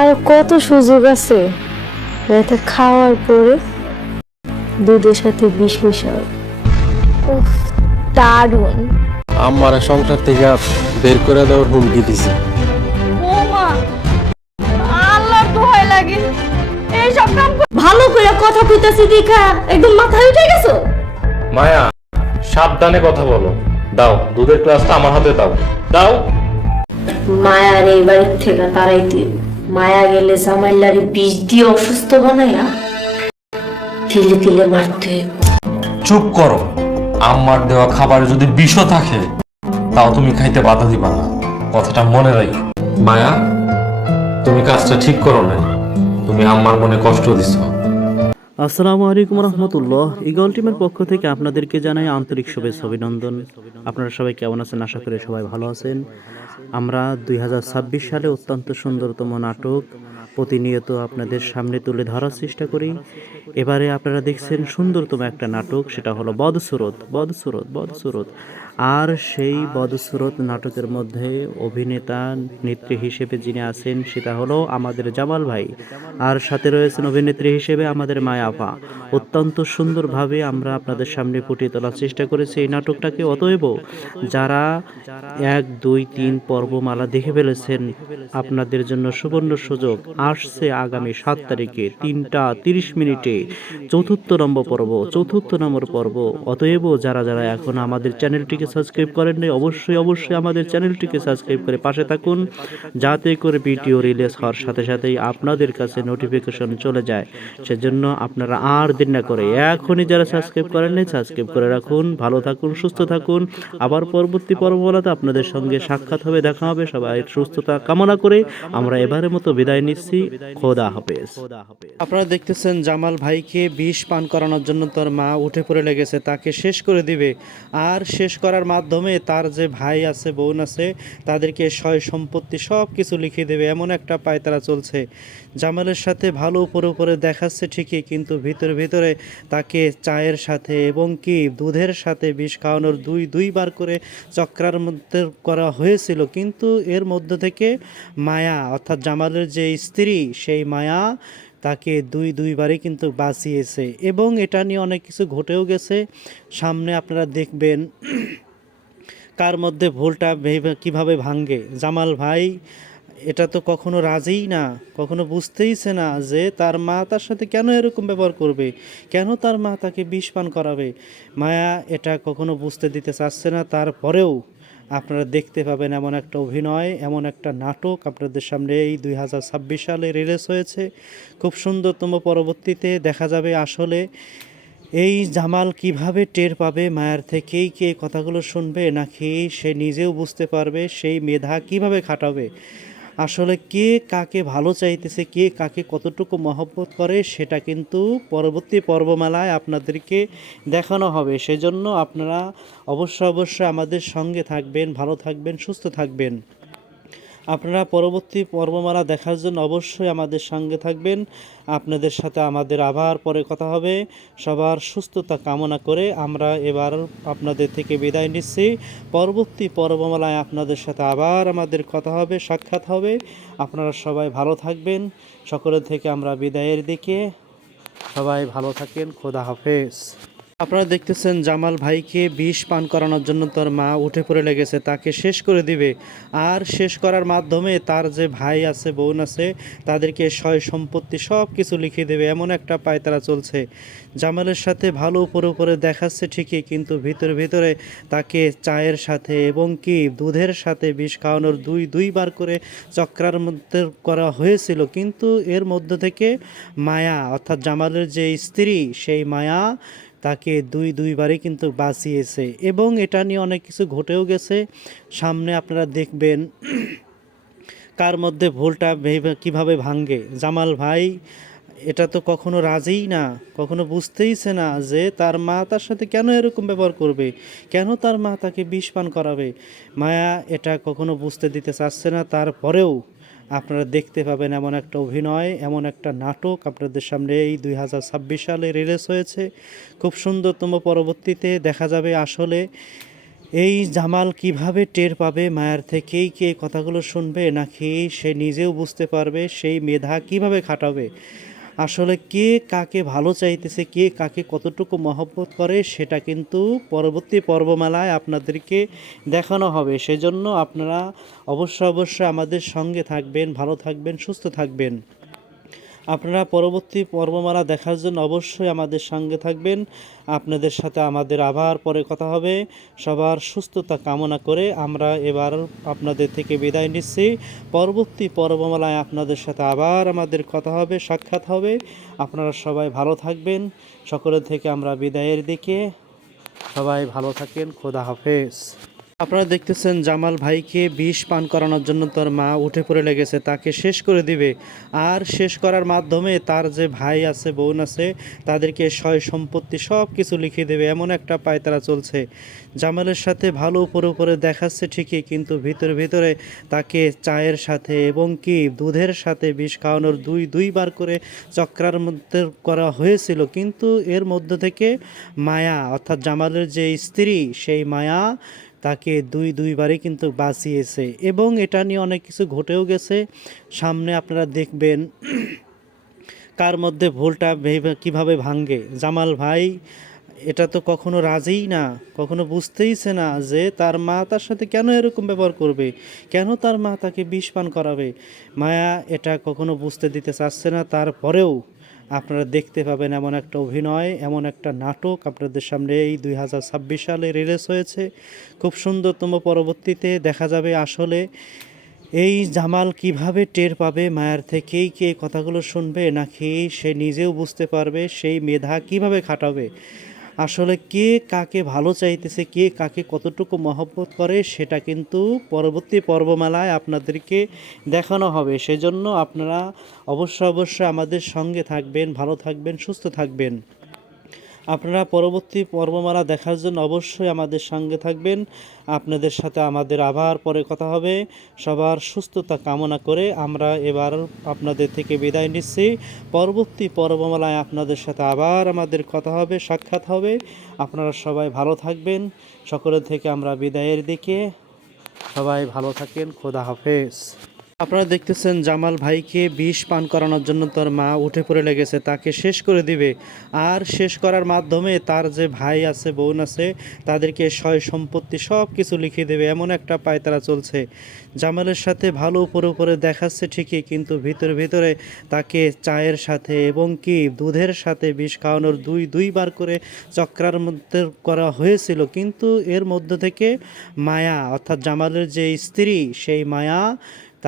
আর কত সুযোগ আছে রাতে খাওয়ার পরে দুধের সাথে বিষ মিশাও। উফ, দারুণ। আমার সংসার থেকে বের করে দেওয়ার হুমকি দিছে। বৌমা, আল্লাহর দোহাই লাগে এইসব কাম ভালো করে কথা কইতাছি দেখা একদম মাথায় উঠে গেছো। মায়া, সাবধানে কথা বলো। দাও, দুধের গ্লাসটা আমার হাতে দাও। দাও। মায়ার এই বাড়ির থেকে তারাইতে মায়া গেলে জামাইলারে বিষ দিয়ে অসুস্থ বানাইয়া তিলে তিলে মারতে। চুপ করো। আমার দেওয়া খাবারে যদি বিষও থাকে তাও তুমি খাইতে বাধা দিবা না, কথাটা মনে রাখো। মায়া, তুমি কাজটা ঠিক করো না, তুমি আমার মনে কষ্ট দিছো। আসসালামু আলাইকুম রহমতুল্লাহ। ইগল টিমের পক্ষ থেকে আপনাদেরকে জানাই আন্তরিক শুভেচ্ছা অভিনন্দন। আপনারা সবাই কেমন আছেন? আশা করি সবাই ভালো আছেন। আমরা 2026 সালে অত্যন্ত সুন্দরতম নাটক প্রতিনিয়ত আপনাদের সামনে তুলে ধরার চেষ্টা করি। এবারে আপনারা দেখছেন সুন্দরতম একটা নাটক, সেটা হলো বদসুরত বদসুরত বদসুরত। আর সেই বদসুরত নাটকের মধ্যে অভিনেতা নেত্রী হিসেবে যিনি আছেন সেটা হলো আমাদের জামাল ভাই, আর সাথে রয়েছেন অভিনেত্রী হিসেবে আমাদের মায়া আপা। অত্যন্ত সুন্দরভাবে আমরা আপনাদের সামনে ফুটিয়ে তোলার চেষ্টা করেছি এই নাটকটাকে। অতএব যারা 1, 2, 3 পর্বমালা দেখে ফেলেছেন, আপনাদের জন্য সুবর্ণ সুযোগ আসছে আগামী 7 তারিখে 3টা 30 মিনিটে চতুর্থ নম্বর পর্ব। অতএব যারা যারা এখন আমাদের চ্যানেলটিকে সাবস্ক্রাইব করেন নাই, অবশ্যই আমাদের চ্যানেলটিকে সাবস্ক্রাইব করে পাশে থাকুন, যাতে করে ভিডিও রিলিজ হওয়ার সাথে সাথেই আপনাদের কাছে নোটিফিকেশন চলে যায়। সেজন্য আপনারা আর দেরি না করে এখনই যারা সাবস্ক্রাইব করেন নাই সাবস্ক্রাইব করে রাখুন। ভালো থাকুন, সুস্থ থাকুন। আবার পরবর্তী পর্বগুলোতে আপনাদের সঙ্গে সাক্ষাৎ হবে, দেখা হবে। সবাই সুস্থতা কামনা করে আমরা এবারের মতো বিদায় নিচ্ছি। খোদা হাফেজ। আপনারা দেখতেছেন জামাল ভাইকে বিষ পান করানোর জন্য তার মা উঠে পড়ে লেগেছে, তাকে শেষ করে দিবে। আর শেষ করার মাধ্যমে তার যে ভাই আছে, বোন আছে, তাদেরকে সয় সম্পত্তি সব কিছু লিখে দেবে, এমন একটা পায়তারা চলছে। জামালের সাথে ভালো উপরে উপরে দেখাচ্ছে ঠিকই, কিন্তু ভিতরে ভিতরে তাকে চায়ের সাথে এবং কি দুধের সাথে বিষ খাওয়ানোর দুইবার করে চক্রার মধ্যে করা হয়েছিল। কিন্তু এর মধ্য থেকে মায়া, অর্থাৎ জামালের যে স্ত্রী, সেই মায়া তাকে দুইবারই কিন্তু বাঁচিয়েছে। এবং এটা নিয়ে অনেক কিছু ঘটেও গেছে, সামনে আপনারা দেখবেন কার মধ্যে ভুলটা কিভাবে ভাঙ্গে। জামাল ভাই এটা তো কখনো রাজিই না, কখনো বুঝতেইছে না যে তার মা তার সাথে কেন এরকম ব্যবহার করবে, কেন তার মা তাকে বিষ পান করাবে। মায়া এটা কখনো বুঝতে দিতে চাচ্ছে না। তারপরেও আপনারা দেখতে পাবেন এমন একটা অভিনয়, এমন একটা নাটক আপনাদের সামনে এই 2026 সালে রিলিজ হয়েছে। খুব সুন্দরতম পরবর্তীতে দেখা যাবে আসলে এই জামাল কিভাবে টের পাবে মায়ের থেকেই, কি এই কথাগুলো শুনবে নাকি সে নিজেও বুঝতে পারবে, সেই মেধা কিভাবে খাটাবে। আসলে কে কাকে ভালো চাইতেছে, কে কাকে কতটুকু মহব্বত করে, সেটা কিন্তু পরবর্তী পর্বমালায় আপনাদেরকে দেখানো হবে। সেজন্য আপনারা অবশ্যই আমাদের সঙ্গে থাকবেন, ভালো থাকবেন, সুস্থ থাকবেন। আপনারা পরবর্তী পর্বমালা দেখার জন্য অবশ্যই আমাদের সঙ্গে থাকবেন। আপনাদের সাথে আমাদের আবার পরে কথা হবে। সবার সুস্থতা কামনা করে আমরা এবার আপনাদের থেকে বিদায় নিচ্ছি। পরবর্তী পর্বমালায় আপনাদের সাথে আবার আমাদের কথা হবে, সাক্ষাৎ হবে। আপনারা সবাই ভালো থাকবেন। সকলের থেকে আমরা বিদায়ের দিকে। সবাই ভালো থাকেন। খোদা হাফেজ। আপনারা দেখতেছেন জামাল ভাইকে বিষ পান করানোর জন্য তার মা উঠে পড়ে লেগেছে, তাকে শেষ করে দিবে। আর শেষ করার মাধ্যমে তার যে ভাই আছে, বোন আছে, তাদেরকে সয় সম্পত্তি সব কিছু লিখে দেবে, এমন একটা পায়তারা চলছে। জামালের সাথে ভালো উপরে উপরে দেখাচ্ছে ঠিকই, কিন্তু ভিতরে ভিতরে তাকে চায়ের সাথে এবং কি দুধের সাথে বিষ খাওয়ানোর দুইবার করে চক্রার মধ্যে করা হয়েছিল। কিন্তু এর মধ্য থেকে মায়া, অর্থাৎ জামালের যে স্ত্রী, সেই মায়া তাকে দুইবারই কিন্তু বাঁচিয়েছে। এবং এটা নিয়ে অনেক কিছু ঘটেও গেছে, সামনে আপনারা দেখবেন কার মধ্যে ভুলটা কিভাবে ভাঙ্গে। জামাল ভাই এটা তো কখনো রাজিই না, কখনো বুঝতেইছে না যে তার মা তার সাথে কেন এরকম ব্যবহার করবে, কেন তার মা তাকে বিষ পান করাবে। মায়া এটা কখনো বুঝতে দিতে চাচ্ছে না। তারপরেও আপনারা দেখতে পাবেন এমন একটা অভিনয়, এমন একটা নাটক আপনাদের সামনে এই 2026 সালে রিলিজ হয়েছে। খুব সুন্দরতম পরবর্তীতে দেখা যাবে আসলে এই জামাল কিভাবে টের পাবে মায়ার থেকেই কি এই কথাগুলো শুনবে, নাকি সে নিজেও বুঝতে পারবে সেই মেধা কিভাবে খাটাবে? আসলে কে কাকে ভালো চাইতেছে, কে কাকে কতটুকু মহব্বত করে, সেটা কিন্তু পরবর্তী পর্বমালায় আপনাদেরকে দেখানো হবে। সেজন্য আপনারা অবশ্যই আমাদের সঙ্গে থাকবেন, ভালো থাকবেন, সুস্থ থাকবেন। আপনারা পরবর্তী পর্বমালা দেখার জন্য অবশ্যই আমাদের সঙ্গে থাকবেন। আপনাদের সাথে আমাদের আবার পরে কথা হবে। সবার সুস্থতা কামনা করে আমরা এবার আপনাদের থেকে বিদায় নিচ্ছি। পরবর্তী পর্বমালায় আপনাদের সাথে আবার আমাদের কথা হবে, সাক্ষাৎ হবে। আপনারা সবাই ভালো থাকবেন। সকলের থেকে আমরা বিদায়ের দিকে। সবাই ভালো থাকেন। খোদা হাফেজ। আপনারা দেখতেছেন জামাল ভাইকে বিষ পান করানোর জন্য তার মা উঠে পড়ে লেগেছে, তাকে শেষ করে দিবে। আর শেষ করার মাধ্যমে তার যে ভাই আছে, বোন আছে, তাদেরকে সয় সম্পত্তি সব কিছু লিখে দেবে, এমন একটা পায়তারা চলছে। জামালের সাথে ভালো উপরে দেখাচ্ছে ঠিকই, কিন্তু ভিতরে ভিতরে তাকে চায়ের সাথে এবং কি দুধের সাথে বিষ খাওয়ানোর দুইবার করে চক্রার মধ্যে করা হয়েছিল। কিন্তু এর মধ্য থেকে মায়া, অর্থাৎ জামালের যে স্ত্রী, সেই মায়া তাকে দুইবারই কিন্তু বাঁচিয়েছে। এবং এটা নিয়ে অনেক কিছু ঘটেও গেছে। সামনে আপনারা দেখবেন কার মধ্যে ভুলটা কিভাবে ভাঙ্গে। জামাল ভাই এটা তো কখনো রাজিই না, কখনো বুঝতেইছে না যে তার মা তার সাথে কেন এরকম ব্যবহার করবে, কেন তার মা তাকে বিষ পান করাবে। মায়া এটা কখনো বুঝতে দিতে চাচ্ছে না। তারপরেও আপনারা দেখতে পাবেন এমন একটা অভিনয়, এমন একটা নাটক আপনাদের সামনে এই 2026 সালে রিলিজ হয়েছে। খুব সুন্দরতম পরবর্তীতে দেখা যাবে আসলে এই জামাল কিভাবে টের পাবে মায়ার থেকেই কি এই কথাগুলো শুনবে, নাকি সে নিজেও বুঝতে পারবে সেই মেধা কিভাবে খাটাবে। আসলে কে কাকে ভালো চাইতেছে, কে কাকে কতটুকু মহব্বত করে, সেটা কিন্তু পরবর্তী পর্বমালায় আপনাদেরকে দেখানো হবে। সেজন্য আপনারা অবশ্যই আমাদের সঙ্গে থাকবেন, ভালো থাকবেন, সুস্থ থাকবেন। আপনারা পরবর্তী পর্বমালা দেখার জন্য অবশ্যই আমাদের সঙ্গে থাকবেন। আপনাদের সাথে আমাদের আবার পরে কথা হবে। সবার সুস্থতা কামনা করে আমরা এবার আপনাদের থেকে বিদায় নিচ্ছি। পরবর্তী পর্বমালায় আপনাদের সাথে আবার আমাদের কথা হবে, সাক্ষাৎ হবে। আপনারা সবাই ভালো থাকবেন। সকলের থেকে আমরা বিদায়ের দিকে। সবাই ভালো থাকেন। খোদা হাফেজ। আপনারা দেখতেছেন জামাল ভাইকে বিষ পান করানোর জন্য তার মা উঠে পড়ে লেগেছে, তাকে শেষ করে দিবে। আর শেষ করার মাধ্যমে তার যে ভাই আছে, বোন আছে, তাদেরকে সয় সম্পত্তি সব কিছু লিখে দেবে, এমন একটা পায়তারা চলছে। জামালের সাথে ভালো উপরে দেখাচ্ছে ঠিকই, কিন্তু ভিতরে ভিতরে তাকে চায়ের সাথে এবং কি দুধের সাথে বিষ খাওয়ানোর দুইবার করে চক্রার মধ্যে করা হয়েছিল। কিন্তু এর মধ্য থেকে মায়া, অর্থাৎ জামালের যে স্ত্রী, সেই মায়া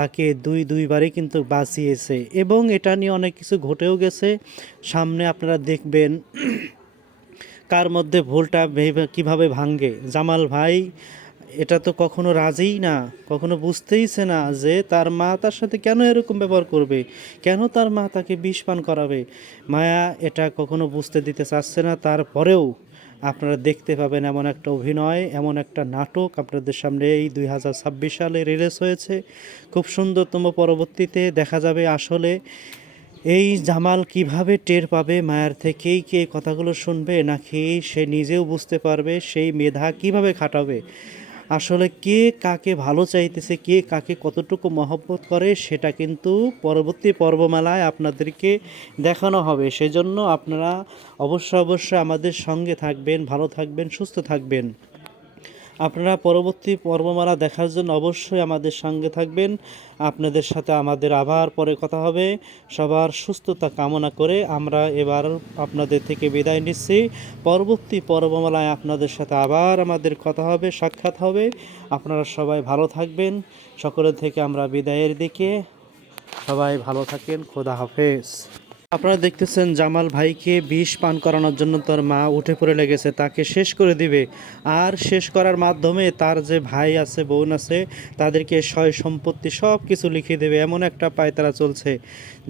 তাকে দুইবারই কিন্তু বাঁচিয়েছে। এবং এটা নিয়ে অনেক কিছু ঘটেও গেছে। সামনে আপনারা দেখবেন কার মধ্যে ভুলটা কিভাবে ভাঙ্গে। জামাল ভাই এটা তো কখনো রাজিই না, কখনো বুঝতেইছে না যে তার মা তার সাথে কেন এরকম ব্যবহার করবে, কেন তার মা তাকে বিষ পান করাবে। মায়া এটা কখনো বুঝতে দিতে চাচ্ছে না। তারপরেও আপনারা দেখতে পাবেন এমন একটা অভিনয়, এমন একটা নাটক আপনাদের সামনে এই 2026 সালে রিলিজ হয়েছে। খুব সুন্দরতম পরবর্তীতে দেখা যাবে আসলে এই জামাল কিভাবে টের পাবে মায়ার থেকেই কি এই কথাগুলো শুনবে, নাকি সে নিজেও বুঝতে পারবে সেই মেধা কিভাবে খাটাবে। আসলে কে কাকে ভালো চাইতেছে, কে কাকে কতটুকু মহব্বত করে, সেটা কিন্তু পরবর্তী পর্বমালায় আপনাদেরকে দেখানো হবে। সেজন্য আপনারা অবশ্যই আমাদের সঙ্গে থাকবেন, ভালো থাকবেন, সুস্থ থাকবেন। আপনারা পরবর্তী পর্বমালা দেখার জন্য অবশ্যই আমাদের সঙ্গে থাকবেন। আপনাদের সাথে আমাদের আবার পরে কথা হবে। সবার সুস্থতা কামনা করে আমরা এবার আপনাদের থেকে বিদায় নিচ্ছি। পরবর্তী পর্বমালায় আপনাদের সাথে আবার আমাদের কথা হবে, সাক্ষাৎ হবে। আপনারা সবাই ভালো থাকবেন। সকলের থেকে আমরা বিদায়ের দিকে। সবাই ভালো থাকেন। খোদা হাফেজ। আপনারা দেখতেছেন জামাল ভাইকে বিষ পান করানোর জন্য তার মা উঠে পড়ে লেগেছে, তাকে শেষ করে দিবে। আর শেষ করার মাধ্যমে তার যে ভাই আছে, বোন আছে, তাদেরকে সয় সম্পত্তি সব কিছু লিখে দেবে, এমন একটা পায়তারা চলছে।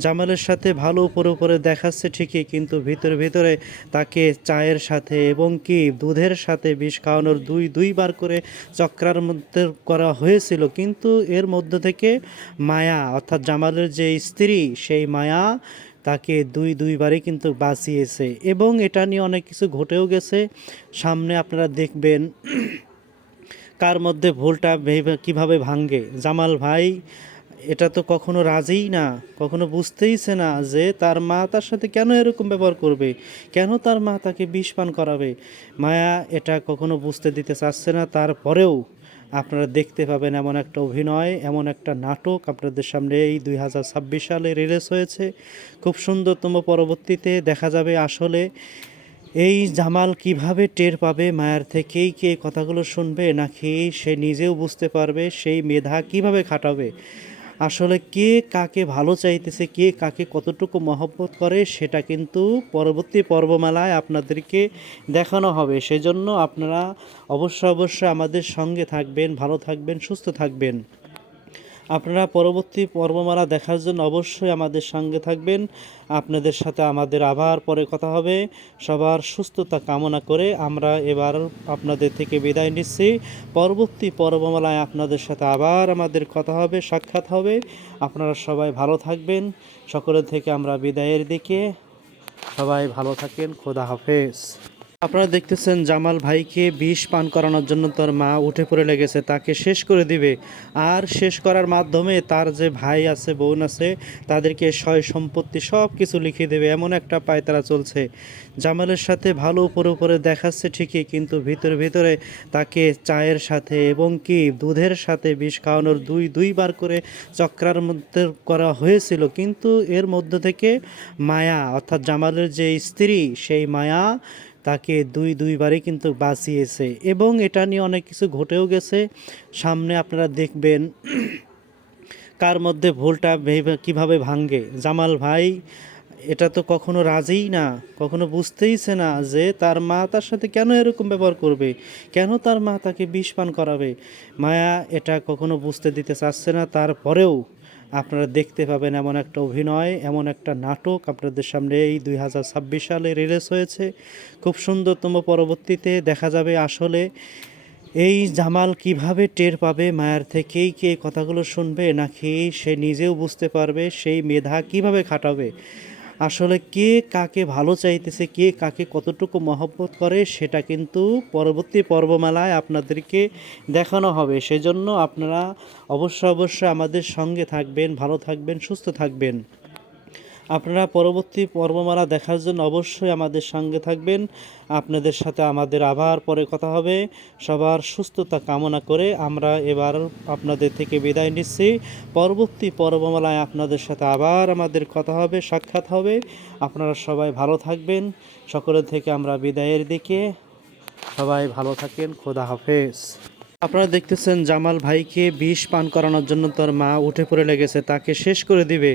জামালের সাথে ভালো উপরে দেখাচ্ছে ঠিকই, কিন্তু ভিতরে ভিতরে তাকে চায়ের সাথে এবং কি দুধের সাথে বিষ খাওয়ানোর দুইবার করে চক্রার মধ্যে করা হয়েছিল। কিন্তু এর মধ্য থেকে মায়া, অর্থাৎ জামালের যে স্ত্রী, সেই মায়া তাকে দুইবারই কিন্তু বাঁচিয়েছে। এবং এটা নিয়ে অনেক কিছু ঘটেও গেছে। সামনে আপনারা দেখবেন কার মধ্যে ভুলটা কিভাবে ভাঙ্গে। জামাল ভাই এটা তো কখনো রাজিই না, কখনো বুঝতেইছে না যে তার মা তার সাথে কেন এরকম ব্যবহার করবে, কেন তার মা তাকে বিষ পান করাবে। মায়া এটা কখনো বুঝতে দিতে চাচ্ছে না, তারপরেও আপনারা দেখতে পাবেন এমন একটা অভিনয়, এমন একটা নাটক আপনাদের সামনে এই 2026 সালে রিলিজ হয়েছে। খুব সুন্দরতম পরবর্তীতে দেখা যাবে আসলে এই জামাল কিভাবে টের পাবে মায়ের থেকেই কি এই কথাগুলো শুনবে, নাকি সে নিজেও বুঝতে পারবে সেই মেধা কিভাবে খাটাবে। আসলে কে কাকে ভালো চাইতেছে, কে কাকে কতটুকু মহব্বত করে সেটা কিন্তু পরবর্তী পর্বমালায় আপনাদেরকে দেখানো হবে। সেজন্য আপনারা অবশ্যই আমাদের সঙ্গে থাকবেন, ভালো থাকবেন, সুস্থ থাকবেন। আপনারা পরবর্তী পর্বমালা দেখার জন্য অবশ্যই আমাদের সঙ্গে থাকবেন। আপনাদের সাথে আমাদের আবার পরে কথা হবে। সবার সুস্থতা কামনা করে আমরা এবার আপনাদের থেকে বিদায় নিচ্ছি। পরবর্তী পর্বমালায় আপনাদের সাথে আবার আমাদের কথা হবে, সাক্ষাৎ হবে। আপনারা সবাই ভালো থাকবেন। সকলের থেকে আমরা বিদায়ের দিকে। সবাই ভালো থাকেন। খোদা হাফেজ। আপনারা দেখতেছেন জামাল ভাইকে বিষ পান করানোর জন্য তার মা উঠে পড়ে লেগেছে, তাকে শেষ করে দিবে। আর শেষ করার মাধ্যমে তার যে ভাই আছে, বোন আছে, তাদেরকে সয় সম্পত্তি সব কিছু লিখে দেবে, এমন একটা পায়তারা চলছে। জামালের সাথে ভালো উপরে উপরে দেখাচ্ছে ঠিকই, কিন্তু ভিতরে ভিতরে তাকে চায়ের সাথে এবং কি দুধের সাথে বিষ খাওয়ানোর দুইবার করে চক্রার মধ্যে করা হয়েছিল। কিন্তু এর মধ্য থেকে মায়া অর্থাৎ জামালের যে স্ত্রী, সেই মায়া তাকে দুইবারই কিন্তু বাঁচিয়েছে এবং এটা নিয়ে অনেক কিছু ঘটেও গেছে। সামনে আপনারা দেখবেন কার মধ্যে ভুলটা কিভাবে ভাঙ্গে। জামাল ভাই এটা তো কখনো রাজিই না, কখনো বুঝতেইছে না যে তার মা তার সাথে কেন এরকম ব্যবহার করবে, কেন তার মা তাকে বিষ পান করাবে। মায়া এটা কখনো বুঝতে দিতে চাচ্ছে না, তারপরেও আপনারা দেখতে পাবেন এমন একটা অভিনয়, এমন একটা নাটক আপনাদের সামনে এই 2026 সালে রিলিজ হয়েছে। খুব সুন্দরতম পরবর্তীতে দেখা যাবে আসলে এই জামাল কিভাবে টের পাবে মায়ের থেকেই কি এই কথাগুলো শুনবে, নাকি সে নিজেও বুঝতে পারবে সেই মেধা কিভাবে খাটাবে। আসলে কে কাকে ভালো চাইতেছে, কে কাকে কতটুকু মহব্বত করে সেটা কিন্তু পরবর্তী পর্বমালায় আপনাদেরকে দেখানো হবে। সেজন্য আপনারা অবশ্যই আমাদের সঙ্গে থাকবেন, ভালো থাকবেন, সুস্থ থাকবেন। আপনারা পরবর্তী পর্বমালা দেখার জন্য অবশ্যই আমাদের সঙ্গে থাকবেন। আপনাদের সাথে আমাদের আবার পরে কথা হবে। সবার সুস্থতা কামনা করে আমরা এবার আপনাদের থেকে বিদায় নিচ্ছি। পরবর্তী পর্বমালায় আপনাদের সাথে আবার আমাদের কথা হবে, সাক্ষাৎ হবে। আপনারা সবাই ভালো থাকবেন। সকলের থেকে আমরা বিদায়ের দিকে। সবাই ভালো থাকেন। খোদা হাফেজ। আপনারা দেখতেছেন জামাল ভাইকে বিষ পান করানোর জন্য তার মা উঠে পড়ে লেগেছে, তাকে শেষ করে দিবে।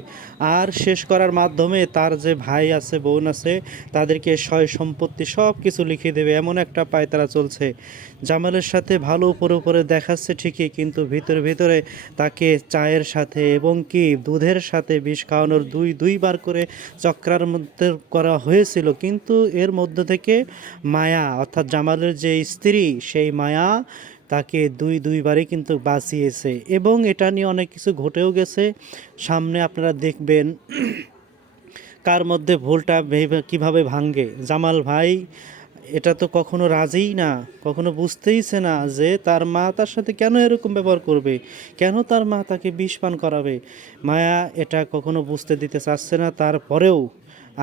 আর শেষ করার মাধ্যমে তার যে ভাই আছে, বোন আছে, তাদেরকে সয় সম্পত্তি সব কিছু লিখে দেবে, এমন একটা পায়তারা চলছে। জামালের সাথে ভালো উপরে উপরে দেখাচ্ছে ঠিকই, কিন্তু ভিতরে ভিতরে তাকে চায়ের সাথে এবং কি দুধের সাথে বিষ খাওয়ানোর দুইবার করে চক্রার মধ্যে করা হয়েছিল। কিন্তু এর মধ্য থেকে মায়া অর্থাৎ জামালের যে স্ত্রী, সেই মায়া তাকে দুইবারই কিন্তু বাঁচিয়েছে এবং এটা নিয়ে অনেক কিছু ঘটেও গেছে। সামনে আপনারা দেখবেন কার মধ্যে ভুলটা কিভাবে ভাঙ্গে। জামাল ভাই এটা তো কখনো রাজিই না, কখনো বুঝতেইছে না যে তার মা তার সাথে কেন এরকম ব্যবহার করবে, কেন তার মা তাকে বিষ পান করাবে। মায়া এটা কখনো বুঝতে দিতে চাচ্ছে না, তারপরেও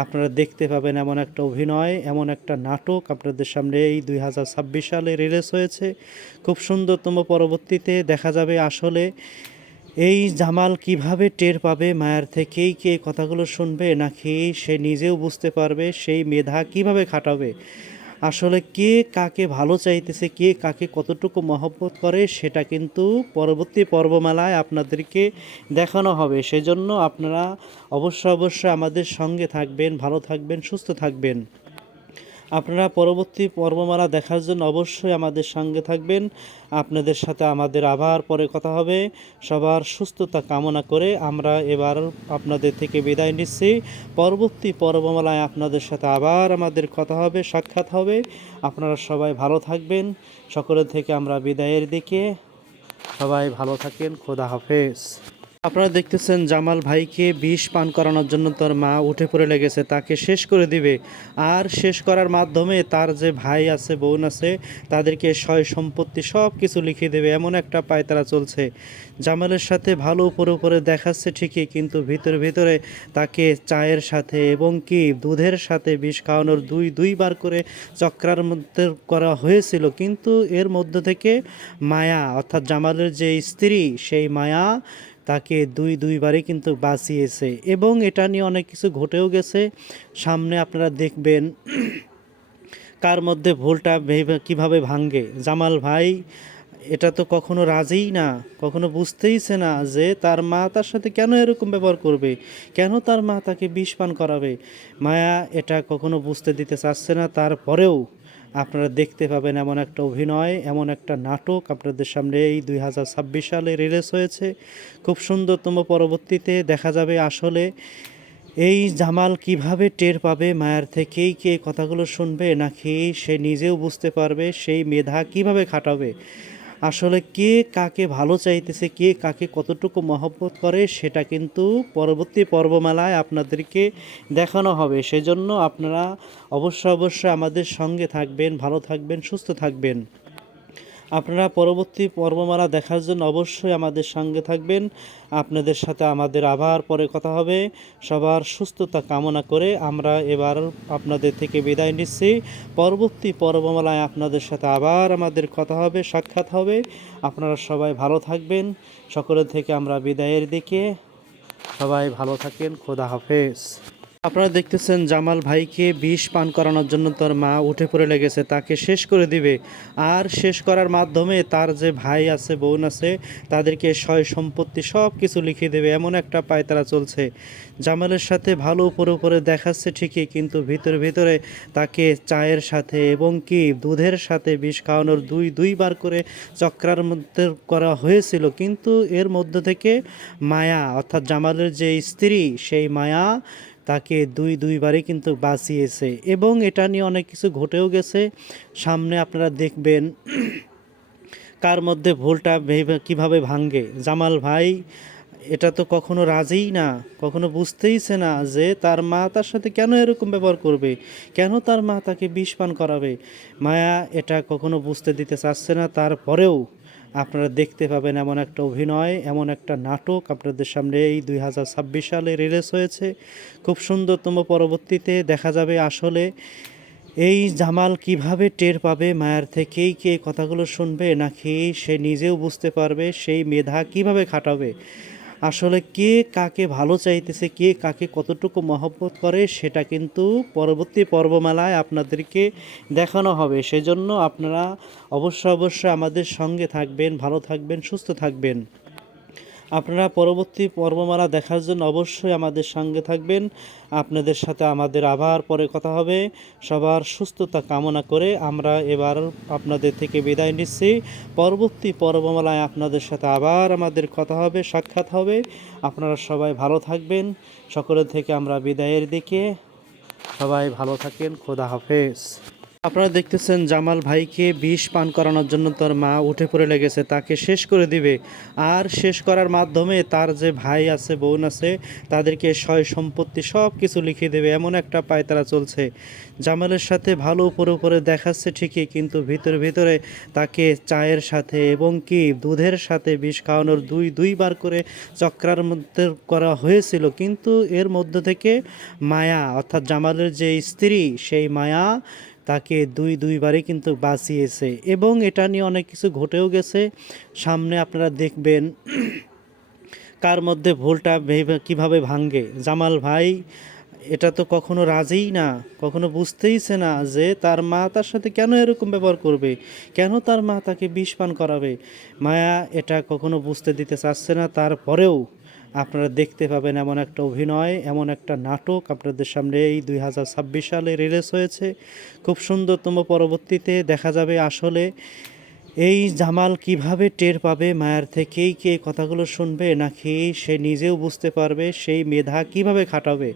আপনারা দেখতে পাবেন এমন একটা অভিনয়, এমন একটা নাটক আপনাদের সামনে এই 2026 সালে রিলিজ হয়েছে। খুব সুন্দরতম পরবর্তীতে দেখা যাবে আসলে এই জামাল কিভাবে টের পাবে মায়ের থেকেই কি এই কথাগুলো শুনবে, নাকি সে নিজেও বুঝতে পারবে সেই মেধা কিভাবে খাটাবে। আসলে কে কাকে ভালো চাইতেছে, কে কাকে কতটুকু মহব্বত করে সেটা কিন্তু পরবর্তী পর্বমালায় আপনাদেরকে দেখানো হবে। সেজন্য আপনারা অবশ্যই আমাদের সঙ্গে থাকবেন, ভালো থাকবেন, সুস্থ থাকবেন। আপনারা পরবর্তী পর্বমালা দেখার জন্য অবশ্যই আমাদের সঙ্গে থাকবেন। আপনাদের সাথে আমাদের আবার পরে কথা হবে। সবার সুস্থতা কামনা করে আমরা এবার আপনাদের থেকে বিদায় নিচ্ছি। পরবর্তী পর্বমালায় আপনাদের সাথে আবার আমাদের কথা হবে, সাক্ষাৎ হবে। আপনারা সবাই ভালো থাকবেন। সকলের থেকে আমরা বিদায়ের দিকে। সবাই ভালো থাকেন। খোদা হাফেজ। আপনারা দেখতেছেন জামাল ভাইকে বিষ পান করানোর জন্য তার মা উঠে পড়ে লেগেছে, তাকে শেষ করে দিবে। আর শেষ করার মাধ্যমে তার যে ভাই আছে, বোন আছে, তাদেরকে সয় সম্পত্তি সব কিছু লিখে দেবে, এমন একটা পায়তারা চলছে। জামালের সাথে ভালো উপরে উপরে দেখাচ্ছে ঠিকই, কিন্তু ভিতরে ভিতরে তাকে চায়ের সাথে এবং কি দুধের সাথে বিষ খাওয়ানোর দুইবার করে চক্রান্ত করা হয়েছিল, কিন্তু এর মধ্য থেকে মায়া অর্থাৎ জামালের যে স্ত্রী, সেই মায়া তাকে দুইবারই কিন্তু বাঁচিয়েছে। এবং এটা নিয়ে অনেক কিছু ঘটেও গেছে, সামনে আপনারা দেখবেন কার মধ্যে ভুলটা কিভাবে ভাঙ্গে। জামাল ভাই এটা তো কখনো রাজিই না, কখনো বুঝতেইছে না যে তার মা তার সাথে কেন এরকম ব্যবহার করবে, কেন তার মা তাকে বিষ পান করাবে। মায়া এটা কখনো বুঝতে দিতে চাচ্ছে না, তারপরেও আপনারা দেখতে পাবেন এমন একটা অভিনয়, এমন একটা নাটক আপনাদের সামনে এই 2026 সালে রিলিজ হয়েছে। খুব সুন্দরতম পরবর্তীতে দেখা যাবে আসলে এই জামাল কিভাবে টের পাবে মায়ের থেকেই, কি এই কথাগুলো শুনবে নাকি সে নিজেও বুঝতে পারবে, সেই মেধা কিভাবে খাটাবে। আসলে কে কাকে ভালো চাইতেছে, কে কাকে কতটুকু মহব্বত করে, সেটা কিন্তু পরবর্তী পর্বমালায় আপনাদেরকে দেখানো হবে। সেজন্য আপনারা অবশ্যই আমাদের সঙ্গে থাকবেন, ভালো থাকবেন, সুস্থ থাকবেন। আপনারা পরবর্তী পর্বমালা দেখার জন্য অবশ্যই আমাদের সঙ্গে থাকবেন। আপনাদের সাথে আমাদের আবার পরে কথা হবে। সবার সুস্থতা কামনা করে আমরা এবার আপনাদের থেকে বিদায় নিচ্ছি। পরবর্তী পর্বমালায় আপনাদের সাথে আবার আমাদের কথা হবে, সাক্ষাৎ হবে। আপনারা সবাই ভালো থাকবেন। সকলের থেকে আমরা বিদায়ের দিকে। সবাই ভালো থাকেন। খোদা হাফেজ। আপনারা দেখতেছেন জামাল ভাইকে বিষ পান করানোর জন্য তার মা উঠে পড়ে লেগেছে, তাকে শেষ করে দিবে। আর শেষ করার মাধ্যমে তার যে ভাই আছে, বোন আছে, তাদেরকে সয় সম্পত্তি সব কিছু লিখে দেবে, এমন একটা পায়তারা চলছে। জামালের সাথে ভালো উপরে উপরে দেখাচ্ছে ঠিকই, কিন্তু ভিতরে ভিতরে তাকে চায়ের সাথে এবং কি দুধের সাথে বিষ খাওয়ানোর দুইবার করে চক্রান্ত করা হয়েছিল, কিন্তু এর মধ্য থেকে মায়া অর্থাৎ জামালের যে স্ত্রী, সেই মায়া তাকে দুইবারই কিন্তু বাঁচিয়েছে। এবং এটা নিয়ে অনেক কিছু ঘটেও গেছে, সামনে আপনারা দেখবেন কার মধ্যে ভুলটা কিভাবে ভাঙ্গে। জামাল ভাই এটা তো কখনো রাজিই না, কখনো বুঝতেইছে না যে তার মা তার সাথে কেন এরকম ব্যবহার করবে, কেন তার মা তাকে বিষ পান করাবে। মায়া এটা কখনো বুঝতে দিতে চাচ্ছে না, তারপরেও আপনারা দেখতে পাবেন এমন একটা অভিনয়, এমন একটা নাটক আপনাদের সামনে এই 2026 সালে রিলিজ হয়েছে। খুব সুন্দরতম পরবর্তীতে দেখা যাবে আসলে এই জামাল কিভাবে টের পাবে মায়ের থেকেই, কি এই কথাগুলো শুনবে নাকি সে নিজেও বুঝতে পারবে, সেই মেধা কিভাবে খাটাবে। আসলে কে কাকে ভালো চাইতেছে, কে কাকে কতটুকু মহব্বত করে, সেটা কিন্তু পরবর্তী পর্বমালায় আপনাদেরকে দেখানো হবে। সেজন্য আপনারা অবশ্যই আমাদের সঙ্গে থাকবেন, ভালো থাকবেন, সুস্থ থাকবেন। আপনারা পরবর্তী পর্বমালা দেখার জন্য অবশ্যই আমাদের সঙ্গে থাকবেন। আপনাদের সাথে আমাদের আবার পরে কথা হবে। সবার সুস্থতা কামনা করে আমরা এবার আপনাদের থেকে বিদায় নিচ্ছি। পরবর্তী পর্বমালায় আপনাদের সাথে আবার আমাদের কথা হবে, সাক্ষাৎ হবে। আপনারা সবাই ভালো থাকবেন। সকলের থেকে আমরা বিদায়ের দিকে। সবাই ভালো থাকেন। খোদা হাফেজ। আপনারা দেখতেছেন জামাল ভাইকে বিষ পান করানোর জন্য তার মা উঠে পড়ে লেগেছে, তাকে শেষ করে দিবে। আর শেষ করার মাধ্যমে তার যে ভাই আছে, বোন আছে, তাদেরকে সয় সম্পত্তি সব কিছু লিখে দেবে, এমন একটা পায়তারা চলছে। জামালের সাথে ভালো উপরে উপরে দেখাচ্ছে ঠিকই, কিন্তু ভিতরে ভিতরে তাকে চায়ের সাথে এবং কি দুধের সাথে বিষ খাওয়ানোর দুইবার করে চক্রান্ত করা হয়েছিল, কিন্তু এর মধ্য থেকে মায়া অর্থাৎ জামালের যে স্ত্রী, সেই মায়া তাকে দুইবারই কিন্তু বাঁচিয়েছে। এবং এটা নিয়ে অনেক কিছু ঘটেও গেছে, সামনে আপনারা দেখবেন কার মধ্যে ভুলটা কিভাবে ভাঙ্গে। জামাল ভাই এটা তো কখনো রাজিই না, কখনো বুঝতেইছে না যে তার মা তার সাথে কেন এরকম ব্যবহার করবে, কেন তার মা তাকে বিষ পান করাবে। মায়া এটা কখনো বুঝতে দিতে চাচ্ছে না, তারপরেও আপনারা দেখতে পাবেন এমন একটা অভিনয়, এমন একটা নাটক আপনাদের সামনে এই 2026 সালে রিলিজ হয়েছে। খুব সুন্দরতম পরবর্তীতে দেখা যাবে আসলে এই জামাল কিভাবে টের পাবে মায়ের থেকেই, কি এই কথাগুলো শুনবে নাকি সে নিজেও বুঝতে পারবে, সেই মেধা কিভাবে খাটাবে।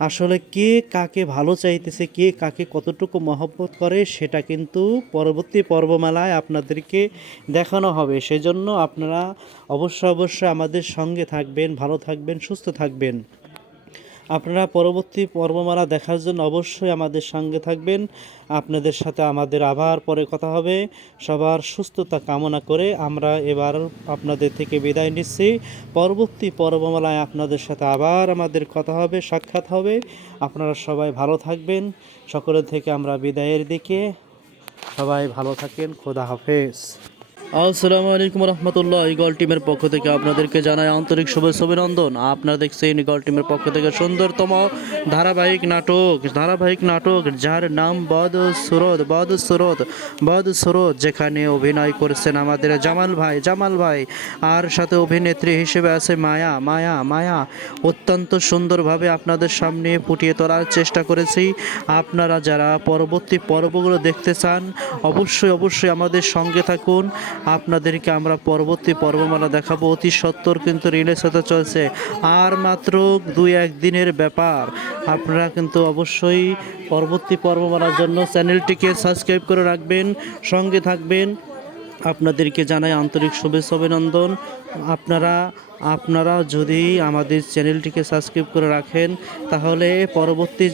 আসলে কে কাকে ভালো চাইতেছে, কে কাকে কতটুকু মহব্বত করে সেটা কিন্তু পরবর্তী পর্বমালায় আপনাদেরকে দেখানো হবে। সেজন্য আপনারা অবশ্যই আমাদের সঙ্গে থাকবেন, ভালো থাকবেন, সুস্থ থাকবেন। আপনারা পরবর্তী পর্বমালা দেখার জন্য অবশ্যই আমাদের সঙ্গে থাকবেন। আপনাদের সাথে আমাদের আবার পরে কথা হবে। সবার সুস্থতা কামনা করে আমরা এবার আপনাদের থেকে বিদায় নিচ্ছি। পরবর্তী পর্বমালায় আপনাদের সাথে আবার আমাদের কথা হবে, সাক্ষাৎ হবে। আপনারা সবাই ভালো থাকবেন। সকলের থেকে আমরা বিদায়ের দিকে। সবাই ভালো থাকেন। খোদা হাফেজ। আসসালামু আলাইকুম রহমতুল্লাহ। ইগল টিমের পক্ষ থেকে আপনাদেরকে জানাই আন্তরিক শুভেচ্ছা অভিনন্দন। আপনারা দেখছেন ইগল টিমের পক্ষ থেকে সুন্দরতম ধারাবাহিক নাটক যার নাম বদসুরত, যেখানে অভিনয় করেছেন আমাদের জামাল ভাই আর সাথে অভিনেত্রী হিসেবে আছে মায়া। অত্যন্ত সুন্দরভাবে আপনাদের সামনে ফুটিয়ে তোলার চেষ্টা করেছি। আপনারা যারা পরবর্তী পর্বগুলো দেখতে চান অবশ্যই আমাদের সঙ্গে থাকুন। আপনাদেরকে আমরা পরবর্তী পর্বমালা দেখাবো। অতি সত্বর কিন্তু রিলিজ হতে চলছে, আর মাত্র 2-1 দিনের ব্যাপার। আপনারা কিন্তু অবশ্যই পরবর্তী পর্বমালার জন্য চ্যানেলটিকে সাবস্ক্রাইব করে রাখবেন, সঙ্গে থাকবেন। আপনাদেরকে জানাই আন্তরিক শুভেচ্ছা অভিনন্দন। আপনারা যদি আমাদের চ্যানেলটিকে সাবস্ক্রাইব করে রাখেন তাহলে পরবর্তী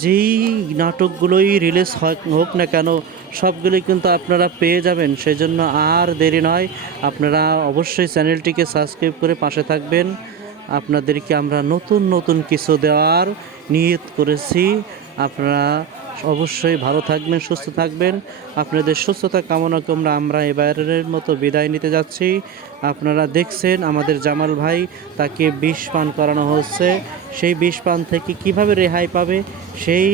যেই নাটকগুলোই রিলিজ হোক না কেন সবগুলোই কিন্তু আপনারা পেয়ে যাবেন। সেজন্য আর দেরি নয়, আপনারা অবশ্যই চ্যানেলটিকে সাবস্ক্রাইব করে পাশে থাকবেন। আপনাদেরকে আমরা নতুন কিছু দেওয়ার নিয়ত করেছি। আপনারা অবশ্যই ভালো থাকবেন, সুস্থ থাকবেন। আপনাদের সুস্থতা কামনা করে আমরা এবারের মতো বিদায় নিতে যাচ্ছি। আপনারা দেখছেন আমাদের জামাল ভাই, তাকে বিষ পান করানো হচ্ছে। সেই বিষ পান থেকে কিভাবে রেহাই পাবে, সেই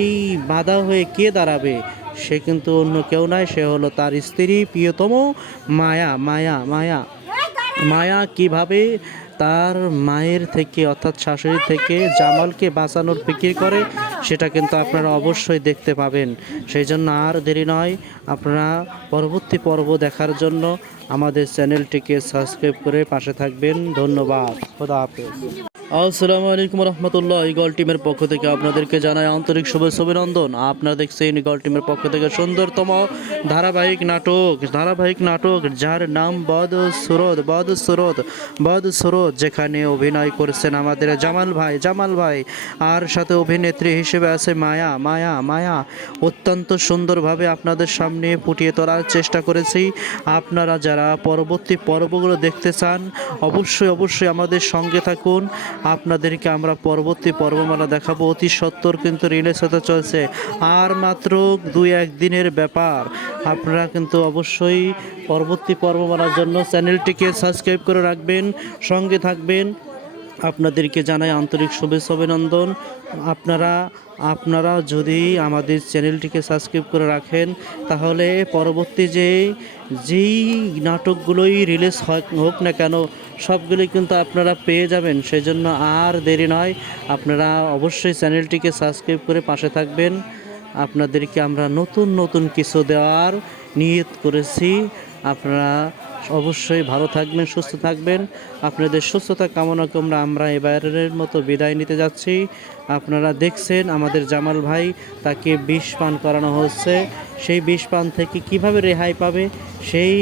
বাধা হয়ে কে দাঁড়াবে, সে কিন্তু অন্য কেউ নয়, সে হলো তার স্ত্রী প্রিয়তম মায়া কিভাবে তার মায়ের থেকে অর্থাৎ শাশুড়ি থেকে জামালকে বাঁচানোর ফিকির করে সেটা কিন্তু আপনারা অবশ্যই দেখতে পাবেন। সেই জন্য আর দেরি নয়, আপনারা পরবর্তী পর্ব দেখার জন্য আমাদের চ্যানেলটিকে সাবস্ক্রাইব করে পাশে থাকবেন। ধন্যবাদ। খোদা হাফেজ। আসসালামু আলাইকুম রহমতুল্লাহ। ইগল টিমের পক্ষ থেকে আপনাদেরকে জানাই আন্তরিক শুভেচ্ছা অভিনন্দন। আপনারা দেখছেন ইগল টিমের পক্ষ থেকে সুন্দরতম ধারাবাহিক নাটক যার নাম বদসুরত, যেখানে অভিনয় করেছেন আমাদের জামাল ভাই আর সাথে অভিনেত্রী হিসেবে আছে মায়া। অত্যন্ত সুন্দরভাবে আপনাদের সামনে ফুটিয়ে তোলার চেষ্টা করেছি। আপনারা যারা পরবর্তী পর্বগুলো দেখতে চান অবশ্যই আমাদের সঙ্গে থাকুন। আপনাদেরকে আমরা পরবর্তী পর্বমালা দেখাবো। অতি সত্বর কিন্তু রিলিজ হতে চলছে, আর মাত্র 2-1 দিনের ব্যাপার। আপনারা কিন্তু অবশ্যই পরবর্তী পর্বমালার জন্য চ্যানেলটিকে সাবস্ক্রাইব করে রাখবেন, সঙ্গে থাকবেন। আপনাদেরকে জানাই আন্তরিক শুভেচ্ছা অভিনন্দন। আপনারা যদি আমাদের চ্যানেলটিকে সাবস্ক্রাইব করে রাখেন তাহলে পরবর্তী যেই নাটকগুলোই রিলিজ হোক না কেন সবগুলোই কিন্তু আপনারা পেয়ে যাবেন। সেজন্য আর দেরি নয়, আপনারা অবশ্যই চ্যানেলটিকে সাবস্ক্রাইব করে পাশে থাকবেন। আপনাদেরকে আমরা নতুন কিছু দেওয়ার নিয়ত করেছি। আপনারা অবশ্যই ভালো থাকবেন, সুস্থ থাকবেন। আপনাদের সুস্থতা কামনা করে আমরা এবারের মতো বিদায় নিতে যাচ্ছি। আপনারা দেখছেন আমাদের জামাল ভাই, তাকে বিষ পান করানো হচ্ছে। সেই বিষ পান থেকে কিভাবে রেহাই পাবে, সেই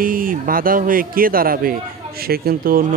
বাধা হয়ে কে দাঁড়াবে, সে কিন্তু অন্য